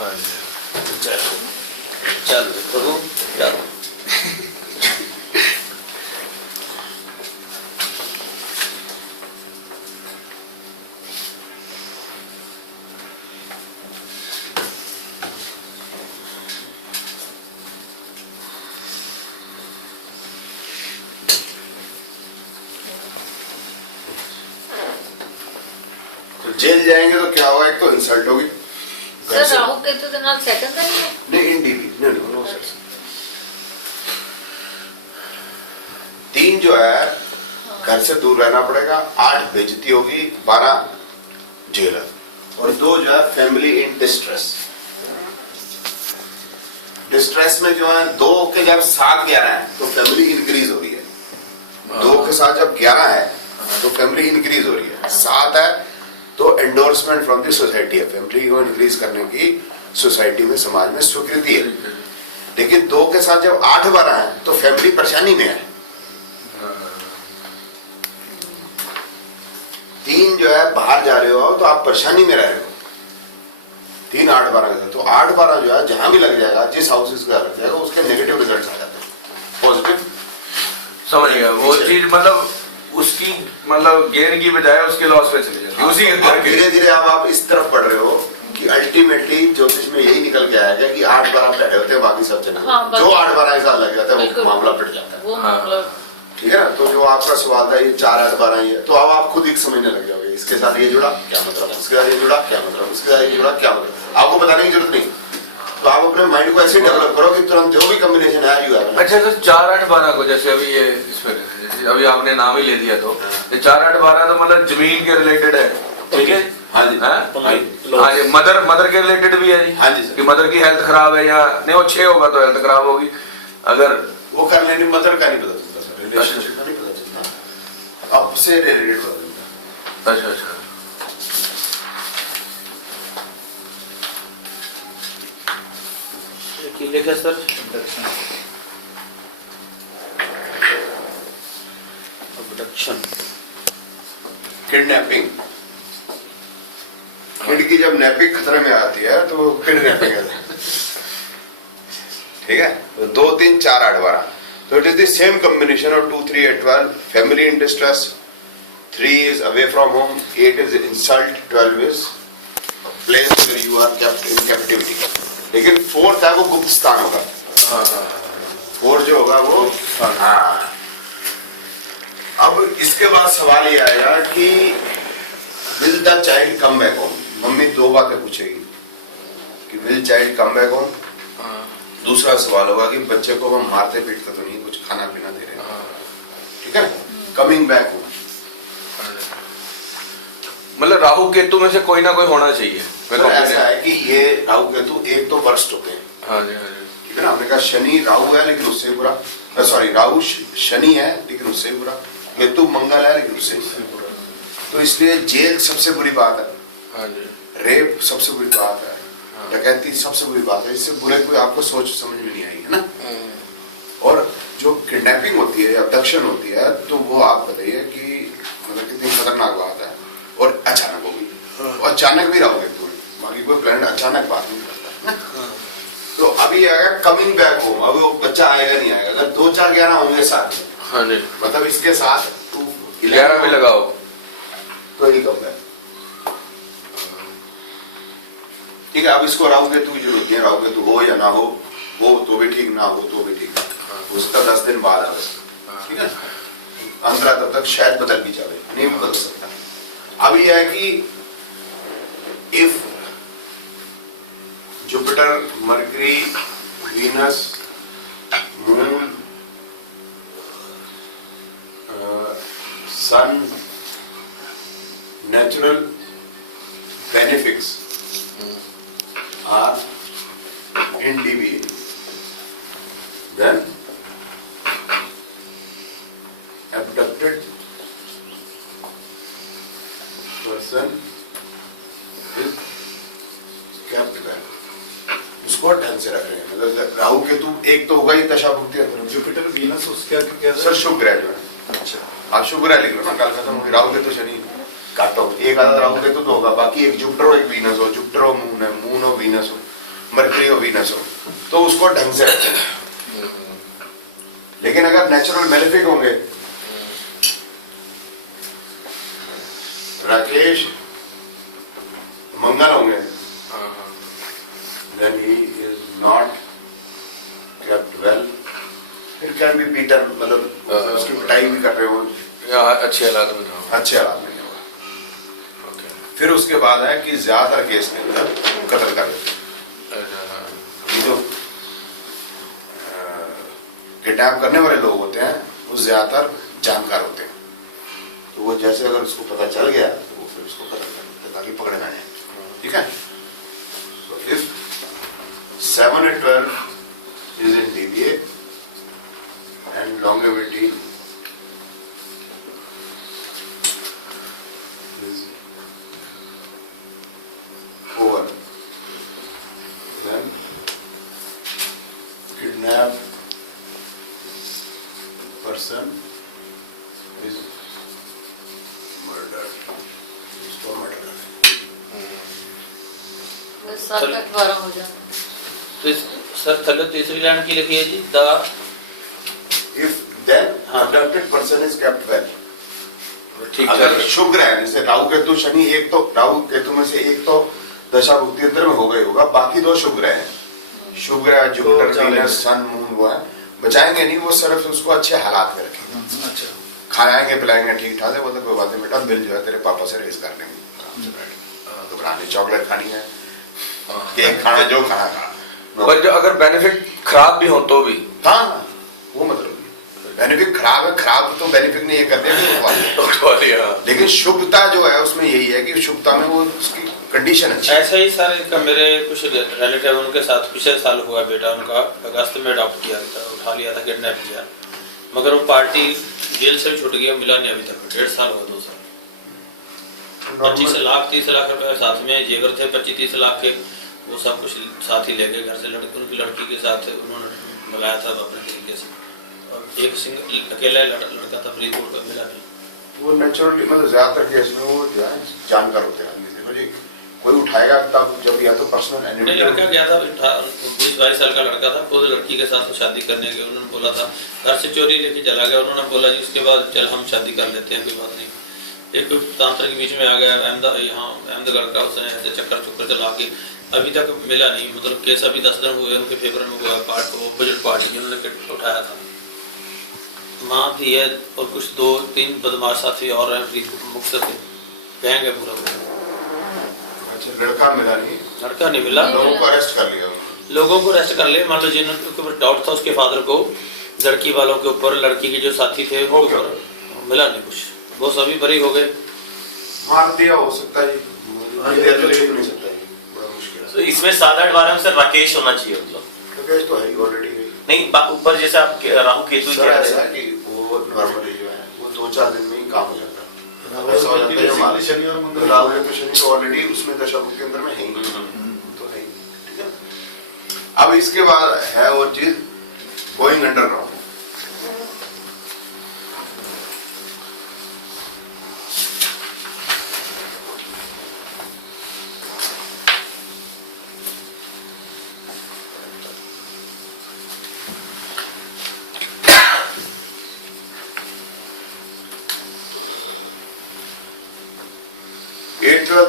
हाँ जी। चलो चलो प्रभु चलो। जेल जाएंगे तो क्या होगा, एक तो इंसल्ट होगी। सर राहु केतु के नाल सेकंड है नहीं इंडिविजुअल नहीं नो सर। 3 जो है घर से दूर रहना पड़ेगा, 8 बेइज्जती होगी, 12 जेल है, और 2 जो है फैमिली इन डिस्ट्रेस। डिस्ट्रेस में जो है 2 के जब 7 11 है तो फैमिली इंक्रीज हो रही है, 2 के साथ जब 11 है तो फैमिली इंक्रीज हो रही है, 7 है तो एंडोर्समेंट फ्रॉम द सोसाइटी है, फैमिली को इंक्रीज करने की सोसाइटी में समाज में स्वीकृति है। लेकिन 2 के साथ जब 8 12 है तो फैमिली परेशानी में है। 3 जो है बाहर जा रहे हो तो आप परेशानी में रह रहे हो, 3 8 12 के साथ, तो 8 12 जो है जहां भी लग जाएगा, जिस हाउसेस का लग जाएगा उसके नेगेटिव रिजल्ट्स आ जाते हैं, पॉजिटिव समझ गया वो चीज, मतलब उसकी मतलब गेन की बजाय उसके लॉस पे चली जाती है उसी के। धीरे धीरे अब आप इस तरफ बढ़ रहे हो कि अल्टीमेटली ज्योतिष में यही निकल के आया कि 8 12 बैठे होते हैं, बाकी सब चले जो 8 12 के साथ लग जाता है वो मामला पिट जाता है, वो मामला। ठीक है ना। तो जो आपका सवाल था ये 4 8 12 ही है, तो अब आप खुद ही समझने लग जाओगे इसके साथ ये जुड़ा क्या मतलब, इसके साथ ये जुड़ा क्या मतलब, इसके साथ ये जुड़ा क्या मतलब, आपको बताने की जरूरत नहीं। तो आप अपने माइंड को ऐसे डेवलप करो कि तुरंत जो भी कॉम्बिनेशन है यू है। अच्छा सर 4 8 12 को जैसे अभी ये इसमें अभी आपने नाम ही ले दिया, तो ये 4 8 12 तो मतलब जमीन के रिलेटेड है, ठीक है। हाँ जी हाँ जी, मदर के रिलेटेड भी है जी। हाँ जी कि मदर की हेल्थ खराब है या नहीं, वो 6 होगा तो हेल्थ खराब होगी, अगर वो कर लेने मदर का नहीं पता चलता सर, रिलेशनशिप का नहीं पता चलता, अब से रिलेटेड पता चलता। अच्छा अच्छा लिखा सर अबडक्शन, किडनैपिंग। किड की जब नैपिंग खतरे में आती है तो किडनैपिंग है, ठीक है। तो 2 3 4 8 12, तो it is the same combination of 2 3 8 12, family in distress, 3 is away from home, 8 is insult, 12 is place where you are kept in captivity। लेकिन 4th है वो गुप्त स्थान होगा, 4 जो होगा वो हाँ। अब इसके बाद सवाल ये आएगा कि will the child come back home। Mummy 2 बातें पूछेगी कि will child come back home। दूसरा सवाल होगा कि बच्चे को हम मारते पीटते तो नहीं, कुछ खाना पीना दे रहे हैं, ठीक है। कमिंग बैक होम, मतलब राहु केतु में से कोई ना कोई होना चाहिए। ऐसा है कि ये राहु केतु एक तो बर्स्ट होते हैं, हाँ जी हाँ जी, ठीक है ना। हमने कहा शनि राहु है लेकिन उससे बुरा, सॉरी राहु शनि है लेकिन उससे बुरा, केतु मंगल है लेकिन उससे बुरा। तो इसलिए जेल सबसे बुरी बात है, हाँ जी, रेप सबसे बुरी बात है, डकैती सबसे बुरी बात है, इससे बुरे कोई आपको सोच समझ में नहीं आई है ना। और जो किडनैपिंग होती है, अबडक्शन होती है, तो वो आप बताइए कि मतलब कितनी खतरनाक बात है, और अचानक होगी, और अचानक भी रहोगे तो बाकी कोई प्लान अचानक बात नहीं करता है। तो अभी आएगा कमिंग बैक होम, अब वो बच्चा आएगा नहीं आएगा, अगर 2 4 11 होंगे साथ में, हाँ जी, मतलब इसके साथ 11 भी लगाओ तो ही कम है, ठीक है। अब इसको राहु केतु की जरूरत है, राहु केतु हो या ना हो तो भी ठीक, ना हो तो भी ठीक, उसका 10 दिन बाद आ, ठीक है। 15 तब तक शायद बदल भी जाए, नहीं बदल सकता। अब यह है कि if Jupiter, Mercury, Venus, moon, sun, natural benefits are in DBA, then abducted person is kept back। उसको ढंग से रख रहे हैं, मतलब राहु केतु एक तो होगा ही दशा भुगती है, जुपिटर वीनस उसके क्या सर शुभ ग्रह जो है। अच्छा, आप शुभ ग्रह लिख लो ना, कल खत्म होगी। राहु केतु शनि काटो, एक आधा राहु केतु तो होगा, बाकी एक जुपिटर और एक वीनस हो, जुपिटर और मून है, मून और वीनस हो, मरकरी हो वीनस हो तो उसको ढंग से रखें। लेकिन अगर नेचुरल मेलेफिक होंगे, राकेश मंगल होंगे, then he is not kept well, it can be beaten, मतलब उसकी पिटाई भी कर रहे हो, या अच्छे हालात में था। अच्छे हालात में नहीं होगा। ओके। फिर उसके बाद है कि ज्यादातर केस के अंदर कत्ल कर देते हैं। ये जो किडनैप करने वाले लोग होते हैं वो ज्यादातर जानकार होते हैं, तो वो जैसे अगर उसको पता चल गया तो वो फिर उसको कत्ल कर देते हैं ताकि पकड़े ना जाए। ठीक है, so if 7 and 12 is in DBA and longevity is over, then kidnap person is murdered. इसको murder कर दें। बस 7 8 12 हो जाना। तो इस सर थल्ले तीसरी लाइन की लिखी है जी, the If then abducted person is kept well. ठीक अगर है। शुभ ग्रह है, जैसे राहु केतु शनि, एक तो राहु केतु में से एक तो दशा भुक्ति अंतर में होगा ही होगा, बाकी 2 शुभ ग्रह हैं। शुभ ग्रह जुपिटर, वीनस, सन, मून वो है, बचाएंगे नहीं, वो सिर्फ उसको अच्छे हालात में रखेंगे। अच्छा, खाएंगे पिलाएंगे ठीक ठाक है, वो तो कोई बात नहीं बेटा, बिल जो है तेरे पापा से रेस कर लेंगे, घबराने, चॉकलेट खानी है, केक खाना, जो खाना खाना। पर जो अगर बेनिफिट खराब भी हो तो भी, हाँ वो मतलब बेनिफिट खराब है, खराब तो बेनिफिट नहीं है करते हैं, लेकिन शुभता जो है उसमें यही है कि शुभता में वो उसकी कंडीशन अच्छी है। ऐसा ही सर इनका मेरे कुछ रिलेटिव उनके साथ पिछले साल हुआ, बेटा उनका अगस्त में अडॉप्ट किया था, उठा लिया था, किडनैप किया, मगर वो पार्टी जेल से छूट गया, मिला नहीं अभी तक, 1.5 साल हुआ, 2 साल। 25 लाख 30 लाख रुपए साथ में जेवर थे, 25-30 लाख के, वो सब कुछ साथ ही ले गए घर से, उनकी लड़की के साथ उन्होंने मिलाया था अपने तरीके से, और एक सिंगल अकेला लड़का था, फरीदकोट का, मिला नहीं। वो नेचुरली मतलब ज्यादातर केस में वो जो है जानकार होते हैं। देखो जी, कोई उठाएगा तब जब, या तो पर्सनल नहीं, लड़का गया था 20-22 साल का लड़का था, खुद लड़की के साथ शादी करने के, उन्होंने बोला था, घर से चोरी लेके चला गया, उन्होंने बोला जी उसके बाद चल हम शादी कर लेते हैं, कोई बात नहीं। एक तांत्रिक बीच में आ गया, अहमदगढ़ का, उसने ऐसे चक्कर चला के अभी तक मिला नहीं, मतलब केस अभी 10 दिन हुए उनके फेवर में हुआ, ऑपोजिट पार्टी जिन्होंने उठाया था, माँ भी है और कुछ 2-3 बदमाश साथी और हैं, मुक्त थे, गैंग है पूरा। अच्छा, लड़का मिला नहीं, लड़का नहीं मिला, लोगों को अरेस्ट कर लिया उन्होंने। लोगों को अरेस्ट कर लिया, मान लो जिनके ऊपर डाउट था उसके फादर को, लड़की वालों के ऊपर, लड़की के जो साथी थे उनके ऊपर, मिला नहीं कुछ, वो सभी बरी हो गए। मार दिया हो सकता है, तो छुप नहीं सकता, बड़ा मुश्किल है। तो इसमें 7-8-12 में सर राकेश होना चाहिए, मतलब राकेश तो है ऑलरेडी। नहीं, ऊपर जैसे आप राहु केतु सर ऐसा है कि वो नॉर्मली जो है वो 2-4 दिन में ही काम हो जाता है। ऐसा हो जाता है जो हमारे शनि और मंगल, राहु केतु शनि तो ऑलरेडी उसमें दशा बुक के अंदर में है ही, तो है ही, ठीक है। अब इसके बाद है वो चीज गोइंग अंडरग्राउंड।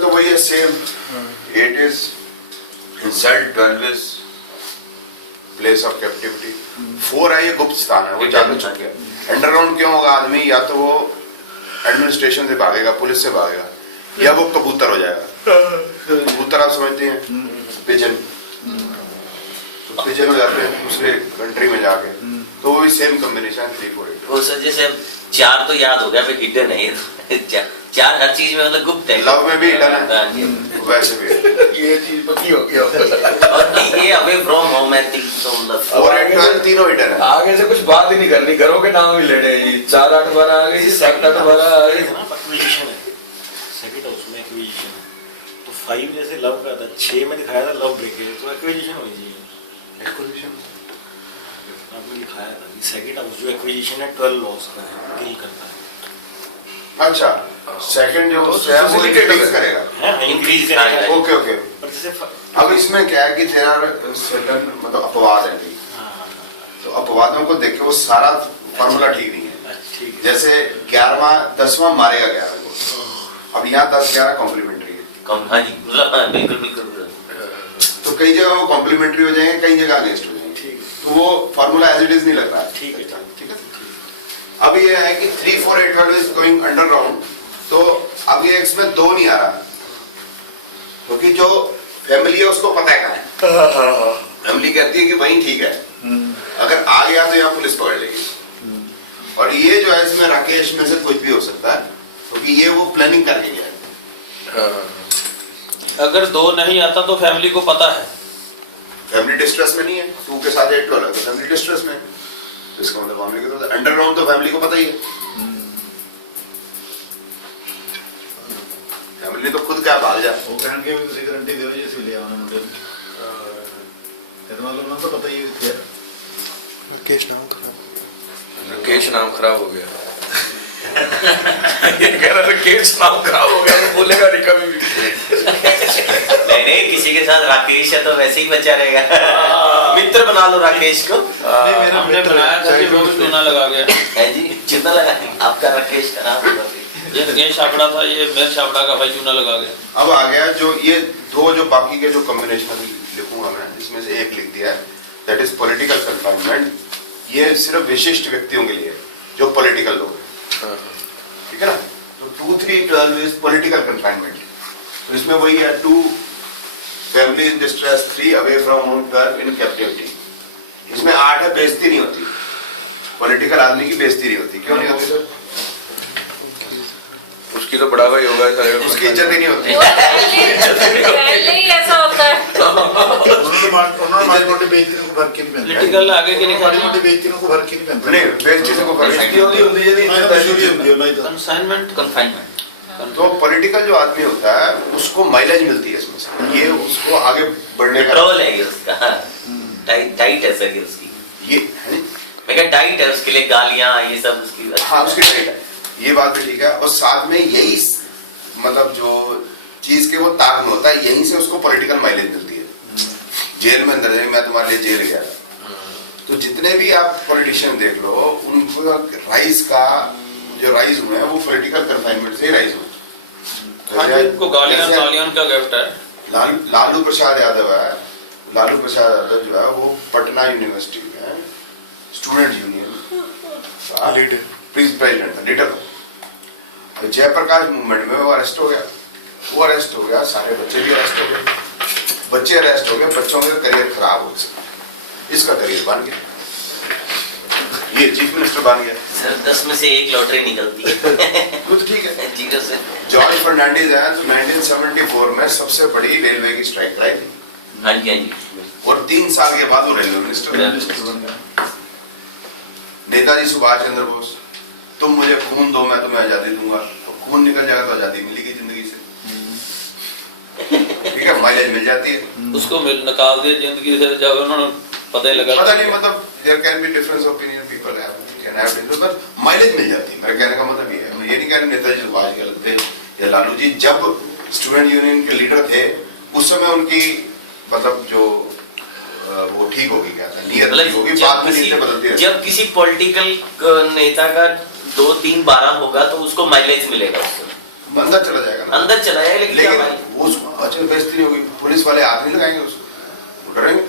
तो वही है same, 8 is insult, 12 is place of captivity, 4 है ये गुप्त स्थान है, वो जाकर छुप गया। अंडरग्राउंड क्यों होगा आदमी, या तो वो एडमिनिस्ट्रेशन से भागेगा, पुलिस से भागेगा, या वो कबूतर हो जाएगा। कबूतर आप समझते हैं, पिजन, तो पिजन हो जाते हैं दूसरे कंट्री में जाके, तो वो भी सेम कॉम्बिनेशन 3, 4, 8। वो सर जैसे 4 तो याद हो गया, फिर हिडन है 4 हर चीज में मतलब गुप्त है, लव में भी हिडन है, हाँ जी। वैसे भी ये चीज पक्की हो गया। और ये अवे फ्रॉम होम है, तो मतलब 4, 8, 12 तीनों हिडन है। आगे से कुछ बात ही नहीं करनी, घरों के नाम ही लेने हैं जी। 4 8 12 आ गई, 7 8 12 आ गई। एक्विजिशन है, सेकंड हाउस में एक्विजिशन है, तो 5 जैसे लव का था, 6 में दिखाया था लव ब्रेकेज, तो एक्विजिशन हो जाएगी। एक्विजिशन आपने दिखाया था कि सेकंड हाउस जो एक्विजिशन है 12 लॉस का है, डील करता है। अच्छा, सेकंड जो उससे है वो facilitator इंक्रीज है। करेगा। इंक्रीज हाँ, करेगा। Okay okay. पर जैसे अब इसमें क्या है कि तेरा सर्टन मतलब अपवाद है भी, हाँ, तो अपवादों को देख के वो सारा फॉर्मूला ठीक नहीं है। ठीक है। जैसे 11वां 10वां मारेगा 11 को, अब यहाँ 10 11 कॉम्प्लीमेंट्री है, हाँ जी मतलब हाँ, बिल्कुल बिल्कुल। तो कई जगह वो कॉम्प्लीमेंट्री हो जाएंगे, कई जगह अगेंस्ट हो जाएंगे, ठीक है। तो वो फॉर्मूला एज इट इज नहीं लग रहा है। ठीक है। ठीक है। अब ये है कि 3 4 8 12 इज गोइंग अंडर राउंड, तो अब ये एक्स में 2 नहीं आ रहा, क्योंकि जो फैमिली है उसको पता है कहाँ है, फैमिली कहती है कि वही ठीक है, अगर आ गया तो यहाँ पुलिस पकड़ लेगी। और ये जो है इसमें राकेश में से कुछ भी हो सकता है, क्योंकि ये वो प्लानिंग करके गया है। अगर 2 नहीं आता तो फैमिली को पता है। फैमिली डिस्ट्रेस में नहीं है, 2 के साथ 8 12 है तो फैमिली डिस्ट्रेस में है, तो इसका मतलब फैमिली को तो अंडरग्राउंड तो फैमिली को पता ही है, फैमिली तो खुद क्या भाग जा। वो कहन के भी दूसरी गारंटी दे जैसे ले आना मुझे इतना लोगों को तो पता ही है। राकेश नाम खराब हो गया। ये कह रहा राकेश नाम खराब हो गया, वो बोलेगा नहीं कभी भी। नहीं किसी के साथ राकेश है तो वैसे ही बचा रहेगा। मित्र बना लो राकेश को। नहीं, मेरा हमने मित्र बनाया था कि है, वो भी चूना लगा गया। है जी चूना लगा आपका राकेश का नाम होगा। ये राकेश छापड़ा था, ये मेर छापड़ा का भाई चूना लगा गया। अब आ गया जो ये 2 जो बाकी के जो कॉम्बिनेशन लिखूंगा मैं, इसमें से एक लिख दिया है, दैट इज पॉलिटिकल कंफाइनमेंट। ये सिर्फ विशिष्ट व्यक्तियों के लिए जो पॉलिटिकल लोग हैं, ठीक है ना। तो 2 3 12 इज पॉलिटिकल कंफाइनमेंट, तो इसमें वही है 2 family in distress, 3 away from home, 12 in captivity. इसमें 8 है बेइज्जती नहीं होती, पॉलिटिकल आदमी की बेइज्जती नहीं होती। क्यों नहीं होती सर? उसकी तो बड़ा भाई होगा, उसकी इज्जत ही नहीं होती। वो पहले ही ऐसा होता है। उन्होंने मारी मोटी बेइज्जती को भर के नहीं पहनता। पॉलिटिकल आगे के मारी निकल मोटी बेइज्जती को भर के नहीं पहनता। नहीं, बेइज्जती से को फर्क नहीं पड़ता। Consignment confinement. तो पॉलिटिकल जो आदमी होता है उसको माइलेज मिलती है इसमें से, ये उसको आगे बढ़ने का पेट्रोल है ये उसका। डाइट है सर ये उसकी। ये है नहीं? मैं क्या डाइट है उसके लिए, गालियां ये सब उसकी। हाँ उसकी ठीक है, ये बात भी ठीक है। और साथ में यही मतलब जो चीज के वो ताक में होता है, यहीं से उसको पॉलिटिकल माइलेज मिलती है। जेल में अंदर जाए, मैं तुम्हारे लिए जेल गया, तो जितने भी आप पॉलिटिशियन देख लो, उनको राइज का जो राइज हुए हैं वो पॉलिटिकल कंफाइनमेंट से ही राइज हुए। हाँ जी, उनको गालियां गालियां का गिफ्ट है। लालू प्रसाद यादव है, लालू प्रसाद यादव जो है वो पटना यूनिवर्सिटी में student union president leader. Jayaprakash movement में वो अरेस्ट हो गया, सारे बच्चे भी अरेस्ट हो गए, बच्चे अरेस्ट हो गए, बच्चों का करियर खराब हो गया, इसका करियर बन गया, ये चीफ मिनिस्टर बन गया। सर 10 में से 1 लॉटरी निकलती है। तो ठीक है। 0 से। जॉर्ज फर्नांडिस है जो 1974 में सबसे बड़ी रेलवे की स्ट्राइक कराई थी, हाँ जी हाँ जी। और 3 साल के बाद वो रेलवे मिनिस्टर बने। नेताजी सुभाष चंद्र बोस, तुम मुझे खून दो मैं तुम्हें आजादी दूंगा, तो खून निकल जाएगा तो आजादी मिलेगी जिंदगी से, ठीक है, माइलेज मिल जाती है। उसको निकाल दिया जिंदगी से जब उन्होंने पता ही लगा। पता नहीं, मतलब there can be difference opinion, people can have difference, but mileage मिल जाती है। मेरे कहने का मतलब ये है, मैं ये नहीं कह रहा नेताजी सुभाष गलत थे या लालू जी, जब स्टूडेंट यूनियन के लीडर थे उस समय उनकी मतलब जो वो ठीक होगी, क्या था नियत ठीक होगी, बाद में नीयतें बदलती रहती हैं। जब किसी पॉलिटिकल नेता का 2 3 12 होगा तो उसको माइलेज मिलेगा, उसको अंदर चला जाएगा ना, अंदर चला जाएगा। लेकिन वो अच्छा बेइज्जती नहीं होगी, पुलिस वाले हाथ नहीं लगाएंगे उसको, वो डरेंगे।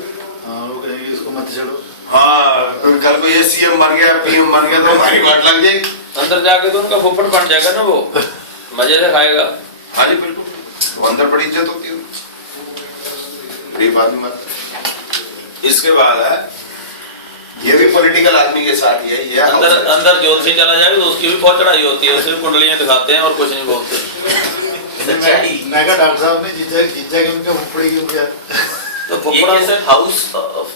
हाँ, वो कहेंगे इसको मत छेड़ो। हाँ, तो कल को ये सीएम बन गया, पीएम बन गया तो हमारी बात लग जाएगी। अंदर जाके तो उनका फुफड़ बन जाएगा ना, वो मजे से खाएगा। हाँ जी बिल्कुल, वो अंदर बड़ी इज्जत होती है, गरीब आदमी मत। इसके बाद है ये भी पॉलिटिकल आदमी के साथ ही है, ये अंदर ज्योतिषी चला जाए तो उसकी भी बहुत चढ़ाई होती है, सिर्फ कुंडलियां दिखाते हैं और कुछ नहीं बोलते। सच्चाई। मैं कहा डॉक्टर साहब ने जीजा के उनके फुफड़ी क्यों किया? तो ये फुफड़ा क्या सर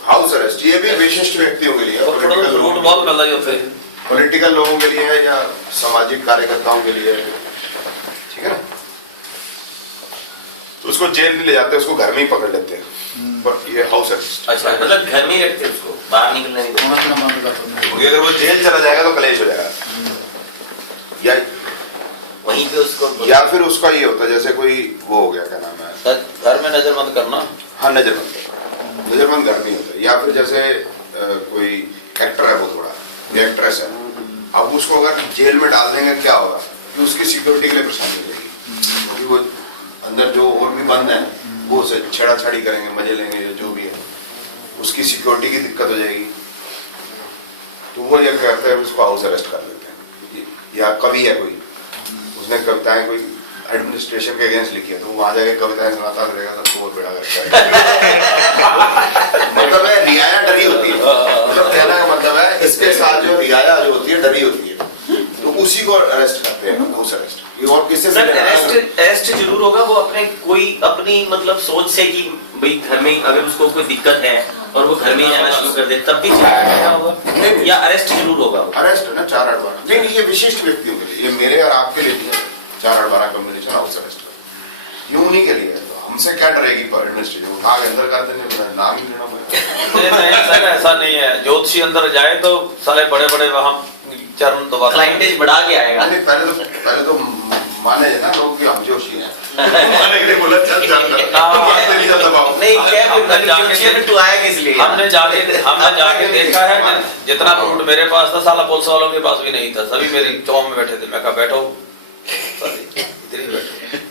हाउस अरेस्ट, ये भी विशिष्ट व्यक्तियों के लिए, फुफड़ा तो रूट बहुत मिलता होते हैं। पॉलिटिकल लोगों के लिए या सामाजिक कार्यकर्ताओं के लिए, ठीक है ना। तो उसको जेल नहीं ले जाते, उसको घर में ही पकड़ लेते हैं, पर ये हाउस अरेस्ट। अच्छा, मतलब घर में ही रखते हैं उसको, बाहर निकलने नहीं देते। क्योंकि अगर वो जेल चला जाएगा तो कलेश हो जाएगा, या वहीं पे उसको या फिर उसका ये होता है जैसे कोई वो हो गया, क्या नाम है, घर में नजरबंद करना। हाँ नजरबंद घर नहीं होता। या फिर जैसे कोई एक्टर है, वो थोड़ा एक्ट्रेस है, अब उसको अगर जेल में डाल देंगे क्या होगा कि उसकी सिक्योरिटी के लिए परेशानी हो जाएगी, क्योंकि वो अंदर जो और भी बंद है वो उसे छेड़ाछाड़ी करेंगे, मजे लेंगे, जो भी है, उसकी सिक्योरिटी की दिक्कत हो जाएगी। तो वो ये कहते हैं उसको हाउस अरेस्ट कर लेते हैं। या कवि है कोई, उसने कविताएं कोई एडमिनिस्ट्रेशन के अगेंस्ट लिखी है, तो वहां जाके कविताएं सुनाता रहेगा, सबको बहुत बड़ा करता है। मतलब है रियाया डरी होती है, मतलब कहना का मतलब है इसके साथ जो रियाया जो होती है डरी होती है, तो उसी को अरेस्ट करते हैं, हाउस अरेस्ट। ये और किससे सर अरेस्ट जरूर होगा, वो अपने कोई अपनी मतलब सोच से कि भाई घर में अगर उसको कोई दिक्कत है और वो घर में ही रहना शुरू कर दे तब भी क्या होगा, या अरेस्ट जरूर होगा? अरेस्ट है ना 4/12। नहीं ये विशिष्ट व्यक्तियों के लिए, ये मेरे और आपके लिए नहीं है 4/12 कॉम्बिनेशन हाउस अरेस्ट का, यूं नहीं के लिए है। तो हमसे क्या डरेगी एडमिनिस्ट्रेशन, भाग अंदर कर देंगे, नाम ही लेना पड़ेगा। नहीं सर ऐसा नहीं है, ज्योतिषी अंदर जाए तो साले बड़े बड़े वहाँ चरण दबा क्लाइंटेज बढ़ा के आएगा। पहले तो माने ना लोग कि हम जोशी हैं, माने के लिए बोला चल दबाओ नहीं क्या तू आया किस लिए? हमने जाके देखा है, जितना फ्रूट मेरे पास था साला पुलिस वालों के पास भी नहीं था, सभी मेरी चौक में बैठे थे। मैं कहा बैठो,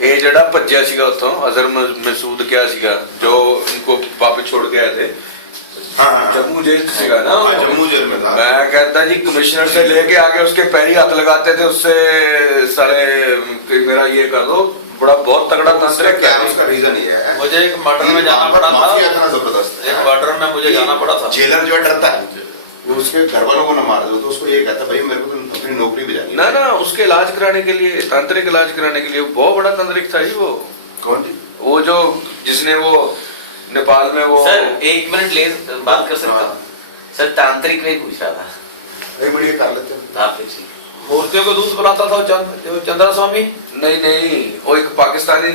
ਇਹ ਜਿਹੜਾ ਭੱਜਿਆ ਸੀਗਾ ਉੱਥੋਂ ਅਜ਼ਰ ਮਸੂਦ ਕਿਹਾ ਸੀਗਾ ਜੋ ਇनको वापस छोड़ के आए थे, जम्मू जेल सीगा ना, जम्मू जेल में था। मैं कहता जी कमिश्नर से लेके आके उसके पैरी हाथ लगाते थे, उससे सारे मेरा ये कर दो, बड़ा बहुत तगड़ा तंत्र है। क्या उसका रीजन ये है, मुझे एक मर्डर में जाना पड़ा था, इतना जबरदस्त एक मर्डर में मुझे जाना पड़ा था। जेलर जो डरता है वो उसके घर वालों को न मार दो, तो उसको ये कहता भाई मेरे को तो अपनी नौकरी भी जानी ना ना, उसके इलाज कराने के लिए, तांत्रिक इलाज कराने के लिए बहुत बड़ा तांत्रिक था जी वो। कौन जी? वो जो जिसने वो नेपाल में वो। सर 1 मिनट ले बात कर सकता हूँ? सर तांत्रिक में पूछ रहा था, एक मिनट कर लेते हैं आप मूर्तियों को दूध बुलाता था चंद्रा स्वामी। नहीं नहीं, वो एक पाकिस्तानी